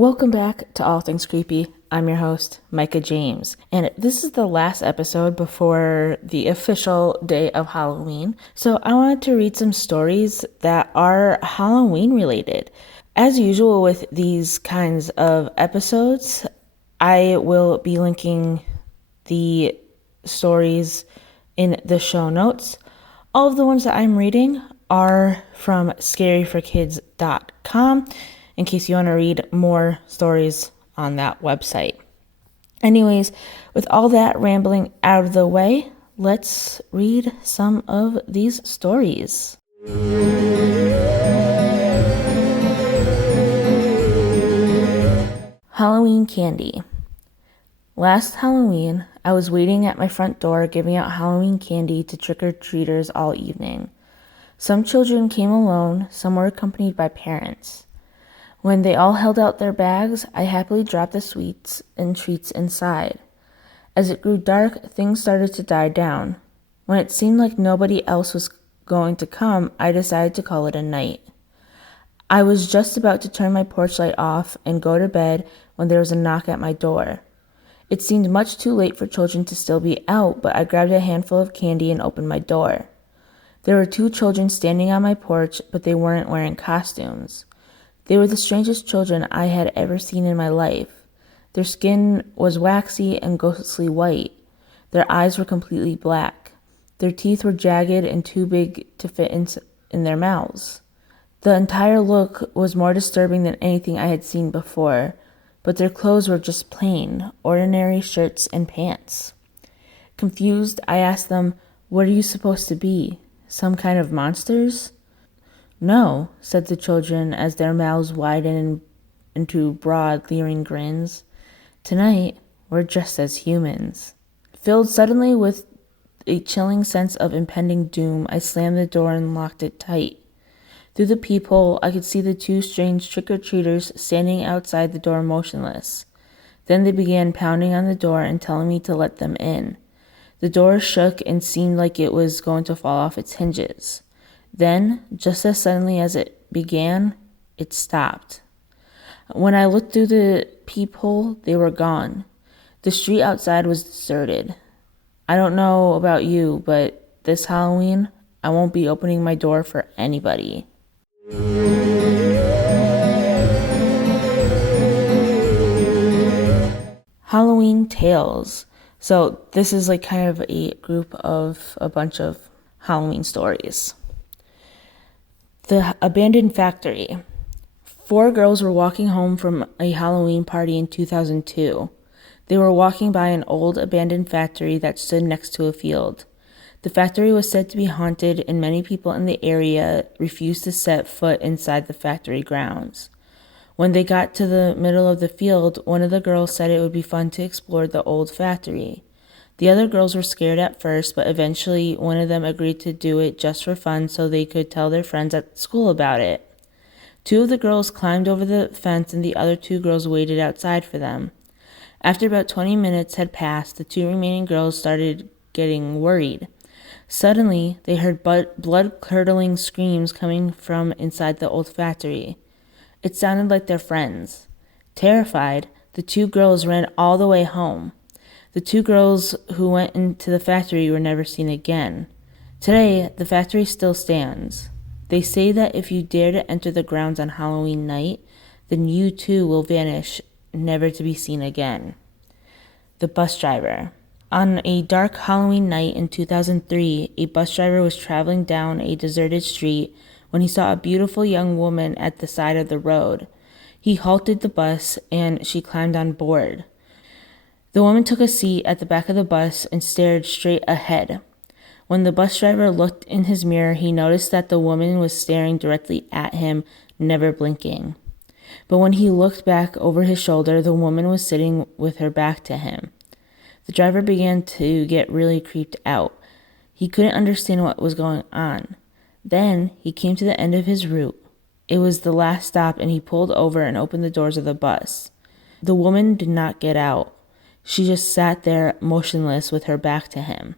Welcome back to All Things Creepy. I'm your host, Micah James, and this is the last episode before the official day of Halloween. So I wanted to read some stories that are Halloween related. As usual with these kinds of episodes, I will be linking the stories in the show notes. All of the ones that I'm reading are from scaryforkids.com in case you want to read more stories on that website. Anyways, with all that rambling out of the way, let's read some of these stories. Halloween candy. Last Halloween, I was waiting at my front door giving out Halloween candy to trick-or-treaters all evening. Some children came alone, some were accompanied by parents. When they all held out their bags, I happily dropped the sweets and treats inside. As it grew dark, things started to die down. When it seemed like nobody else was going to come, I decided to call it a night. I was just about to turn my porch light off and go to bed when there was a knock at my door. It seemed much too late for children to still be out, but I grabbed a handful of candy and opened my door. There were 2 children standing on my porch, but they weren't wearing costumes. They were the strangest children I had ever seen in my life. Their skin was waxy and ghostly white. Their eyes were completely black. Their teeth were jagged and too big to fit in their mouths. The entire look was more disturbing than anything I had seen before, but their clothes were just plain, ordinary shirts and pants. Confused, I asked them, "What are you supposed to be? Some kind of monsters?" "No," said the children as their mouths widened into broad, leering grins. "Tonight, we're just as humans." Filled suddenly with a chilling sense of impending doom, I slammed the door and locked it tight. Through the peephole, I could see the 2 strange trick-or-treaters standing outside the door motionless. Then they began pounding on the door and telling me to let them in. The door shook and seemed like it was going to fall off its hinges. Then, just as suddenly as it began, it stopped. When I looked through the peephole, they were gone. The street outside was deserted. I don't know about you, but this Halloween, I won't be opening my door for anybody. Halloween Tales. So this is like kind of a group of a bunch of Halloween stories. The Abandoned Factory. 4 girls were walking home from a Halloween party in 2002. They were walking by an old abandoned factory that stood next to a field. The factory was said to be haunted, and many people in the area refused to set foot inside the factory grounds. When they got to the middle of the field, one of the girls said it would be fun to explore the old factory. The other girls were scared at first, but eventually one of them agreed to do it just for fun so they could tell their friends at school about it. 2 of the girls climbed over the fence and the other 2 girls waited outside for them. After about 20 minutes had passed, the 2 remaining girls started getting worried. Suddenly, they heard blood-curdling screams coming from inside the old factory. It sounded like their friends. Terrified, the 2 girls ran all the way home. The 2 girls who went into the factory were never seen again. Today, the factory still stands. They say that if you dare to enter the grounds on Halloween night, then you too will vanish, never to be seen again. The Bus Driver. On a dark Halloween night in 2003, a bus driver was traveling down a deserted street when he saw a beautiful young woman at the side of the road. He halted the bus and she climbed on board. The woman took a seat at the back of the bus and stared straight ahead. When the bus driver looked in his mirror, he noticed that the woman was staring directly at him, never blinking. But when he looked back over his shoulder, the woman was sitting with her back to him. The driver began to get really creeped out. He couldn't understand what was going on. Then he came to the end of his route. It was the last stop, and he pulled over and opened the doors of the bus. The woman did not get out. She just sat there motionless with her back to him.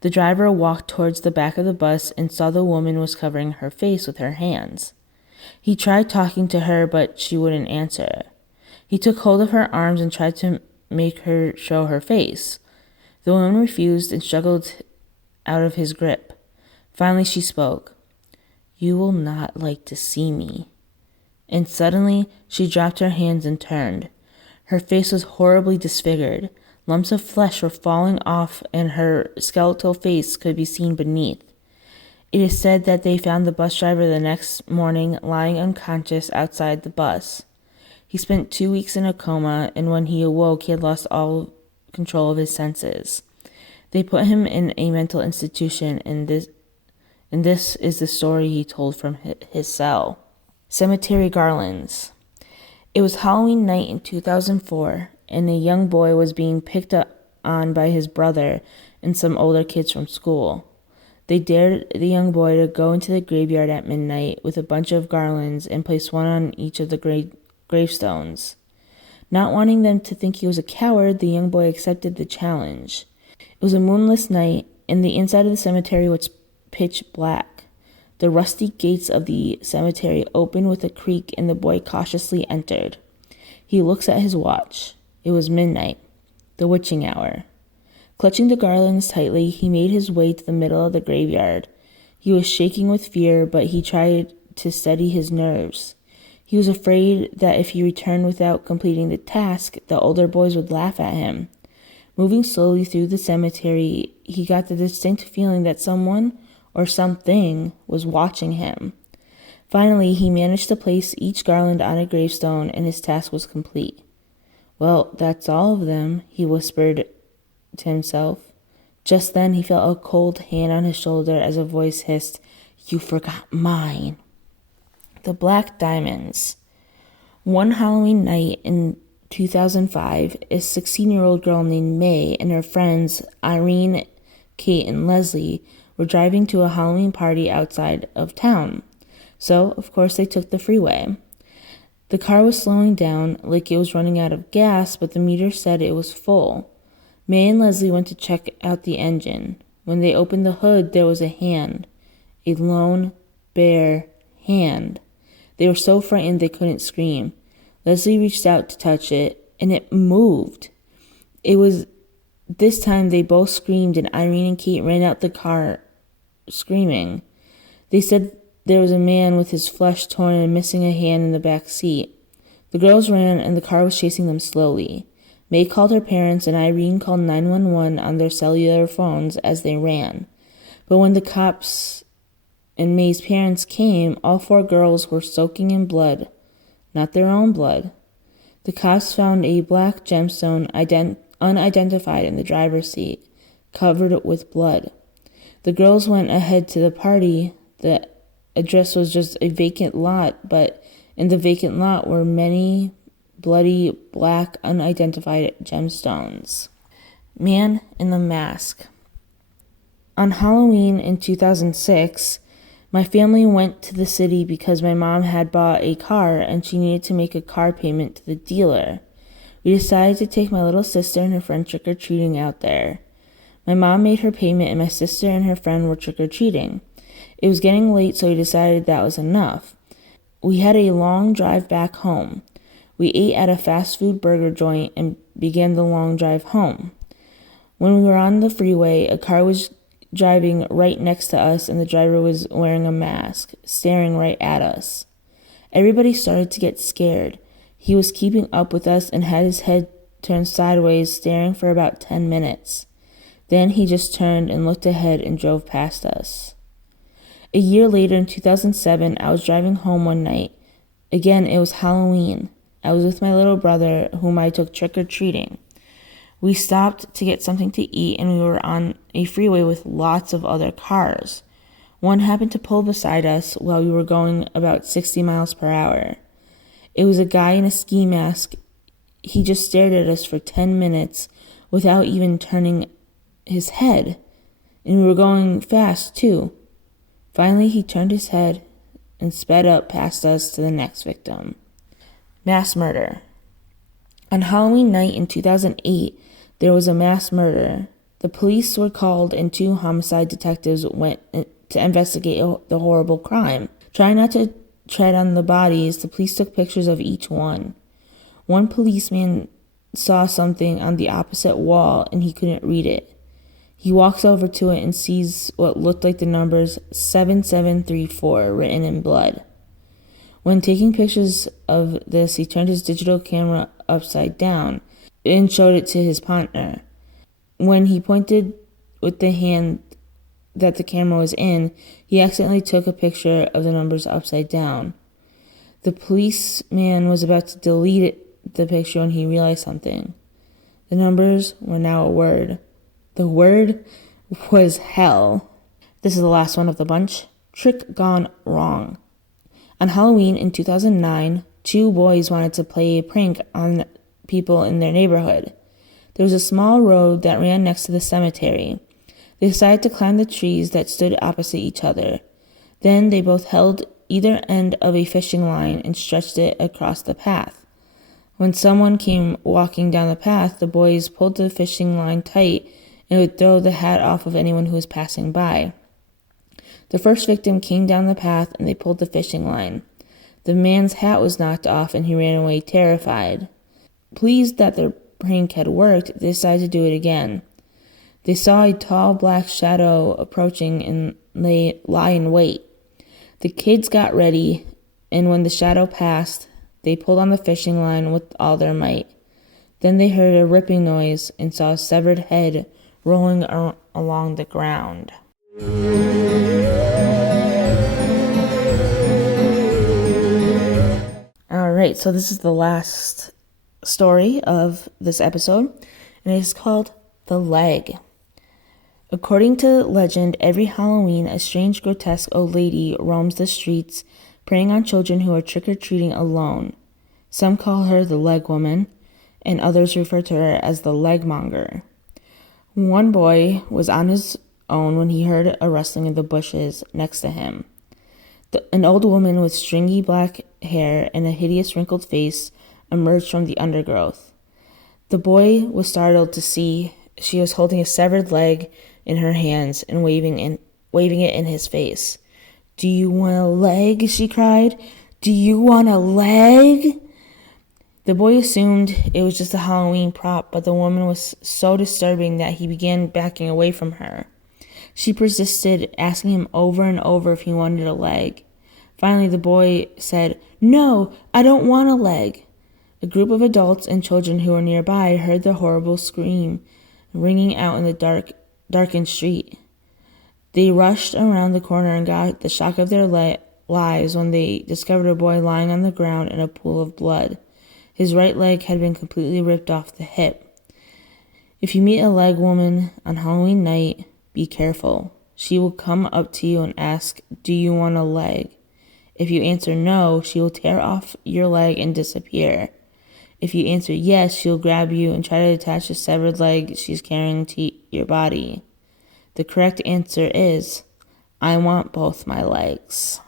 The driver walked towards the back of the bus and saw the woman was covering her face with her hands. He tried talking to her, but she wouldn't answer. He took hold of her arms and tried to make her show her face. The woman refused and struggled out of his grip. Finally she spoke. "You will not like to see me." And suddenly she dropped her hands and turned. Her face was horribly disfigured. Lumps of flesh were falling off and her skeletal face could be seen beneath. It is said that they found the bus driver the next morning lying unconscious outside the bus. He spent 2 weeks in a coma, and when he awoke, he had lost all control of his senses. They put him in a mental institution, and this is the story he told from his cell. Cemetery garlands. It was Halloween night in 2004, and a young boy was being picked up on by his brother and some older kids from school. They dared the young boy to go into the graveyard at midnight with a bunch of garlands and place one on each of the gravestones. Not wanting them to think he was a coward, the young boy accepted the challenge. It was a moonless night, and the inside of the cemetery was pitch black. The rusty gates of the cemetery opened with a creak, and the boy cautiously entered. He looks at his watch. It was midnight, the witching hour. Clutching the garlands tightly, he made his way to the middle of the graveyard. He was shaking with fear, but he tried to steady his nerves. He was afraid that if he returned without completing the task, the older boys would laugh at him. Moving slowly through the cemetery, he got the distinct feeling that someone or something was watching him. Finally, he managed to place each garland on a gravestone, and his task was complete. "Well, that's all of them," he whispered to himself. Just then, he felt a cold hand on his shoulder as a voice hissed, "You forgot mine." The Black Diamonds. One Halloween night in 2005, a 16-year-old girl named May and her friends Irene, Kate, and Leslie were driving to a Halloween party outside of town. So, of course, they took the freeway. The car was slowing down like it was running out of gas, but the meter said it was full. May and Leslie went to check out the engine. When they opened the hood, there was a hand. A lone, bare hand. They were so frightened they couldn't scream. Leslie reached out to touch it, and it moved. It was this time they both screamed, and Irene and Kate ran out the car screaming. They said there was a man with his flesh torn and missing a hand in the back seat. The girls ran, and the car was chasing them slowly. May called her parents, and Irene called 911 on their cellular phones as they ran. But when the cops and May's parents came, all 4 girls were soaking in blood, not their own blood. The cops found a black gemstone unidentified in the driver's seat, covered with blood. The girls went ahead to the party. The address was just a vacant lot, but in the vacant lot were many bloody black unidentified gemstones. Man in the Mask. On Halloween in 2006, my family went to the city because my mom had bought a car and she needed to make a car payment to the dealer. We decided to take my little sister and her friend trick-or-treating out there. My mom made her payment and my sister and her friend were trick-or-treating. It was getting late, so we decided that was enough. We had a long drive back home. We ate at a fast food burger joint and began the long drive home. When we were on the freeway, a car was driving right next to us and the driver was wearing a mask, staring right at us. Everybody started to get scared. He was keeping up with us and had his head turned sideways, staring for about 10 minutes. Then he just turned and looked ahead and drove past us. A year later, in 2007, I was driving home one night. Again, it was Halloween. I was with my little brother, whom I took trick-or-treating. We stopped to get something to eat, and we were on a freeway with lots of other cars. One happened to pull beside us while we were going about 60 miles per hour. It was a guy in a ski mask. He just stared at us for 10 minutes without even turning his head, and we were going fast, too. Finally, he turned his head and sped up past us to the next victim. Mass murder. On Halloween night in 2008, there was a mass murder. The police were called and 2 homicide detectives went to investigate the horrible crime. Trying not to tread on the bodies, the police took pictures of each one. One policeman saw something on the opposite wall and he couldn't read it. He walks over to it and sees what looked like the numbers 7734 written in blood. When taking pictures of this, he turned his digital camera upside down and showed it to his partner. When he pointed with the hand that the camera was in, he accidentally took a picture of the numbers upside down. The policeman was about to delete the picture when he realized something. The numbers were now a word. The word was hell. This is the last one of the bunch. Trick gone wrong. On Halloween in 2009, 2 boys wanted to play a prank on people in their neighborhood. There was a small road that ran next to the cemetery. They decided to climb the trees that stood opposite each other. Then they both held either end of a fishing line and stretched it across the path. When someone came walking down the path, the boys pulled the fishing line tight and would throw the hat off of anyone who was passing by. The first victim came down the path and they pulled the fishing line. The man's hat was knocked off and he ran away terrified. Pleased that their prank had worked, they decided to do it again. They saw a tall black shadow approaching and lie in wait. The kids got ready, and when the shadow passed, they pulled on the fishing line with all their might. Then they heard a ripping noise and saw a severed head rolling along the ground. All right, so this is the last story of this episode, and it is called The Leg. According to legend, every Halloween, a strange, grotesque old lady roams the streets, preying on children who are trick-or-treating alone. Some call her the Leg Woman, and others refer to her as the Legmonger. One boy was on his own when he heard a rustling in the bushes next to him. An old woman with stringy black hair and a hideous wrinkled face emerged from the undergrowth. The boy was startled to see she was holding a severed leg in her hands and waving it in his face. "Do you want a leg?" she cried. "Do you want a leg?" The boy assumed it was just a Halloween prop, but the woman was so disturbing that he began backing away from her. She persisted, asking him over and over if he wanted a leg. Finally, the boy said, "No, I don't want a leg." A group of adults and children who were nearby heard the horrible scream ringing out in the darkened street. They rushed around the corner and got the shock of their lives when they discovered a boy lying on the ground in a pool of blood. His right leg had been completely ripped off the hip. If you meet a leg woman on Halloween night, be careful. She will come up to you and ask, "Do you want a leg?" If you answer no, she will tear off your leg and disappear. If you answer yes, she'll grab you and try to attach the severed leg she's carrying to your body. The correct answer is, "I want both my legs."